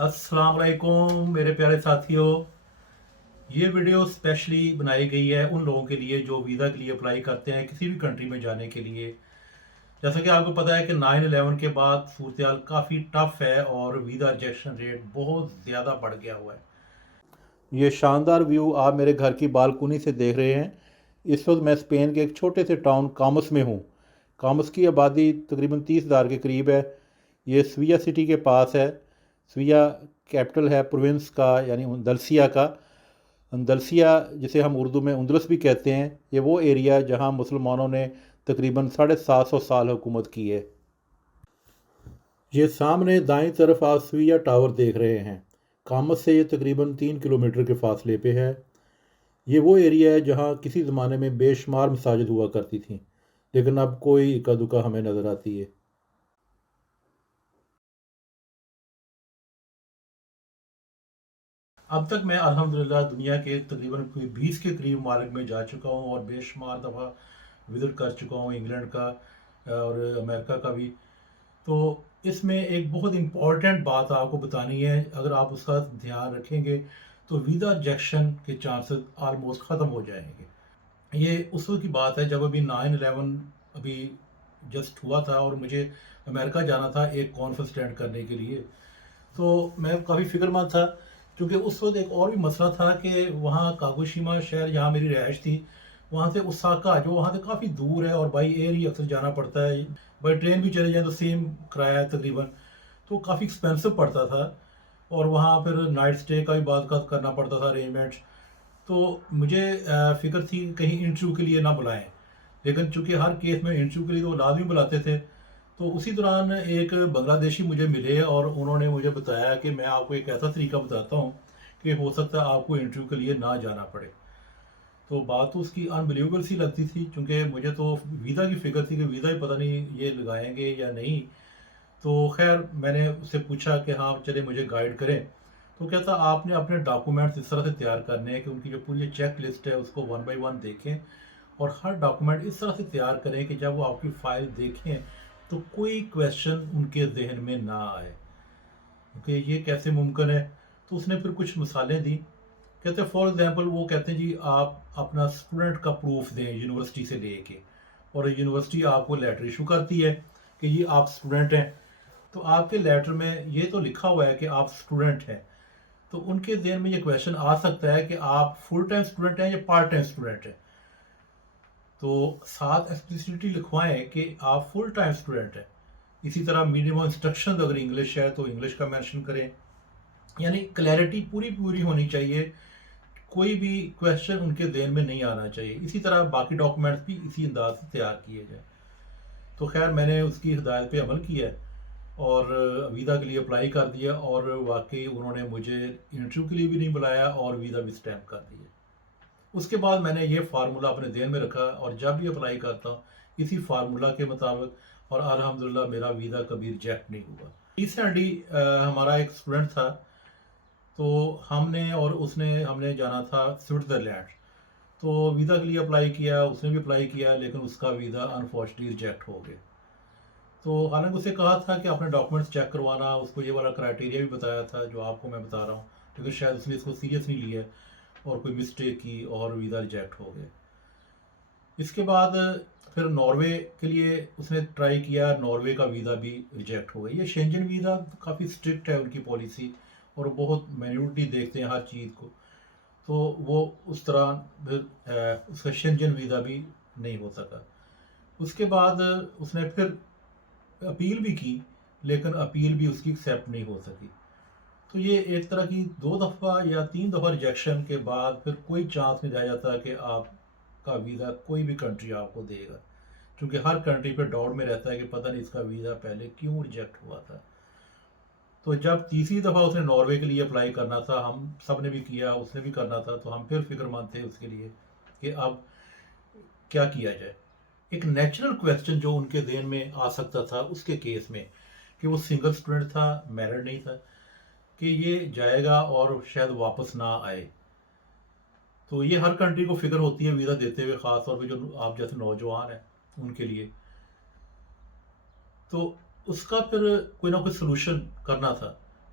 अस्सलाम वालेकुम मेरे प्यारे साथियों। ये वीडियो स्पेशली बनाई गई है उन लोगों के लिए जो वीज़ा के लिए अप्लाई करते हैं किसी भी कंट्री में जाने के लिए। जैसा कि आपको पता है कि 9/11 के बाद सूरत काफ़ी टफ है और वीज़ा रिजेक्शन रेट बहुत ज़्यादा बढ़ गया हुआ है। ये शानदार व्यू आप मेरे घर की बालकनी से देख रहे हैं। इस वक्त मैं स्पेन के एक छोटे से टाउन कामस में हूँ। कामस की आबादी तकरीबन 30,000 के करीब है। ये सविया सिटी के पास है। सविया कैपिटल है प्रोविंस का, यानी अंदलसिया का। अंदलसिया जिसे हम उर्दू में उंदलस भी कहते हैं, ये वो एरिया है जहाँ मुसलमानों ने तकरीबन 750 साल हुकूमत की है। ये सामने दाईं तरफ आप सविया टावर देख रहे हैं। कामस से ये तकरीबन 3 किलोमीटर के फासले पे है। ये वो एरिया है जहाँ किसी ज़माने में बेशुमार मसाजिद हुआ करती थी, लेकिन अब कोई इक्का दुक्का हमें नज़र आती है। अब तक मैं अल्हम्दुलिल्लाह दुनिया के तकरीबन कोई 20 के करीब ममालिक में जा चुका हूँ और बेशुमार दफ़ा विज़िट कर चुका हूँ, इंग्लैंड का और अमेरिका का भी। तो इसमें एक बहुत इम्पॉर्टेंट बात आपको बतानी है, अगर आप उसका ध्यान रखेंगे तो वीज़ा रिजेक्शन के चांसेस आलमोस्ट ख़त्म हो जाएंगे। ये उस वक्त की बात है जब अभी 9/11 अभी जस्ट हुआ था और मुझे अमेरिका जाना था एक कॉन्फ्रेंस अटेंड करने के लिए। तो मैं काफ़ी फिक्रमंद था, क्योंकि उस वक्त एक और भी मसला था कि वहाँ कागोशिमा शहर जहाँ मेरी रिहाइश थी, वहाँ से ओसाका जो वहाँ से काफ़ी दूर है और बाई एयर ही अक्सर जाना पड़ता है। बाई ट्रेन भी चले जाए तो सेम किराया है तकरीबन, तो काफ़ी एक्सपेंसिव पड़ता था। और वहाँ फिर नाइट स्टे का भी बात करना पड़ता था अरेंजमेंट्स। तो मुझे फ़िक्र थी कि कहीं इंटरव्यू के लिए ना बुलाएं, लेकिन चूंकि हर केस में इंटरव्यू के लिए तो लाजमी बुलाते थे। तो उसी दौरान एक बांग्लादेशी मुझे मिले और उन्होंने मुझे बताया कि मैं आपको एक ऐसा तरीका बताता हूँ कि हो सकता है आपको इंटरव्यू के लिए ना जाना पड़े। तो बात तो उसकी अनबिलीवेबल सी लगती थी, क्योंकि मुझे तो वीज़ा की फ़िक्र थी कि वीज़ा ही पता नहीं ये लगाएंगे या नहीं। तो खैर मैंने उससे पूछा कि हाँ चले मुझे गाइड करें। तो कहता आपने अपने डॉक्यूमेंट्स इस तरह से तैयार करने हैं कि उनकी जो पूरी चेक लिस्ट है उसको वन बाई वन देखें, और हर डॉक्यूमेंट इस तरह से तैयार करें कि जब वो आपकी फ़ाइल देखें तो कोई क्वेश्चन उनके जहन में ना आए। कि ये कैसे मुमकिन है? तो उसने फिर कुछ मिसालें दी। कहते हैं फॉर एग्जांपल, वो कहते हैं जी आप अपना स्टूडेंट का प्रूफ दें यूनिवर्सिटी से लेके, और यूनिवर्सिटी आपको लेटर इशू करती है कि ये आप स्टूडेंट हैं। तो आपके लेटर में ये तो लिखा हुआ है कि आप स्टूडेंट हैं, तो उनके जहन में ये क्वेश्चन आ सकता है कि आप फुल टाइम स्टूडेंट हैं या पार्ट टाइम स्टूडेंट हैं। तो साथ एक्सप्लिसिटली लिखवाएं कि आप फुल टाइम स्टूडेंट हैं। इसी तरह मिनिमम इंस्ट्रक्शन अगर इंग्लिश है तो इंग्लिश का मेंशन करें। यानी क्लैरिटी पूरी पूरी होनी चाहिए, कोई भी क्वेश्चन उनके जहन में नहीं आना चाहिए। इसी तरह बाकी डॉक्यूमेंट्स भी इसी अंदाज से तैयार किए जाए। तो खैर मैंने उसकी हिदायत पे अमल किया है और वीज़ा के लिए अप्लाई कर दिया, और वाकई उन्होंने मुझे इंटरव्यू के लिए भी नहीं बुलाया और वीज़ा भी स्टैम्प कर दिया। उसके बाद मैंने ये फार्मूला अपने जहन में रखा और जब भी अप्लाई करता हूँ इसी फार्मूला के मुताबिक, और अल्हम्दुलिल्लाह मेरा वीज़ा कभी रिजेक्ट नहीं हुआ। रिसेंटली हमारा एक स्टूडेंट था, तो हमने और उसने हमने जाना था स्विट्ज़रलैंड। तो वीज़ा के लिए अप्लाई किया, उसने भी अप्लाई किया, लेकिन उसका वीज़ा अनफॉर्चुनेटली रिजेक्ट हो गया। तो हालांकि उसे कहा था कि अपने डॉक्यूमेंट्स चेक करवाना, उसको ये वाला क्राइटेरिया भी बताया था जो आपको मैं बता रहा हूँ, लेकिन शायद उसने इसको सीरियस नहीं लिया और कोई मिस्टेक की और वीज़ा रिजेक्ट हो गया। इसके बाद फिर नॉर्वे के लिए उसने ट्राई किया, नॉर्वे का वीज़ा भी रिजेक्ट हो गया। ये शेंजन वीज़ा काफ़ी स्ट्रिक्ट है उनकी पॉलिसी, और बहुत मैन्युटली देखते हैं हर चीज़ को। तो वो उस तरह फिर उसका शेंजन वीज़ा भी नहीं हो सका। उसके बाद उसने फिर अपील भी की, लेकिन अपील भी उसकी एक्सेप्ट नहीं हो सकी। तो ये एक तरह की 2 दफ़ा या 3 दफ़ा रिजेक्शन के बाद फिर कोई चांस नहीं रह जाता कि आपका वीज़ा कोई भी कंट्री आपको देगा, क्योंकि हर कंट्री पे डाउट में रहता है कि पता नहीं इसका वीज़ा पहले क्यों रिजेक्ट हुआ था। तो जब तीसरी दफ़ा उसने नॉर्वे के लिए अप्लाई करना था, हम सब ने भी किया, उसने भी करना था, तो हम फिर फिक्रमंद थे उसके लिए कि अब क्या किया जाए। एक नेचुरल क्वेश्चन जो उनके जहन में आ सकता था उसके केस में, कि वो सिंगल स्टूडेंट था, मैरिड नहीं था, कि ये जाएगा और शायद वापस ना आए। तो ये हर कंट्री को फिक्र होती है वीज़ा देते हुए, ख़ास तौर पे जो आप जैसे नौजवान हैं उनके लिए। तो उसका फिर कोई ना कोई सलूशन करना था।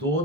2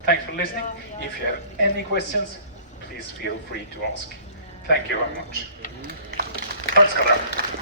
Thanks for listening. If you have any questions, please feel free to ask. Thank you very much. Tack ska du ha.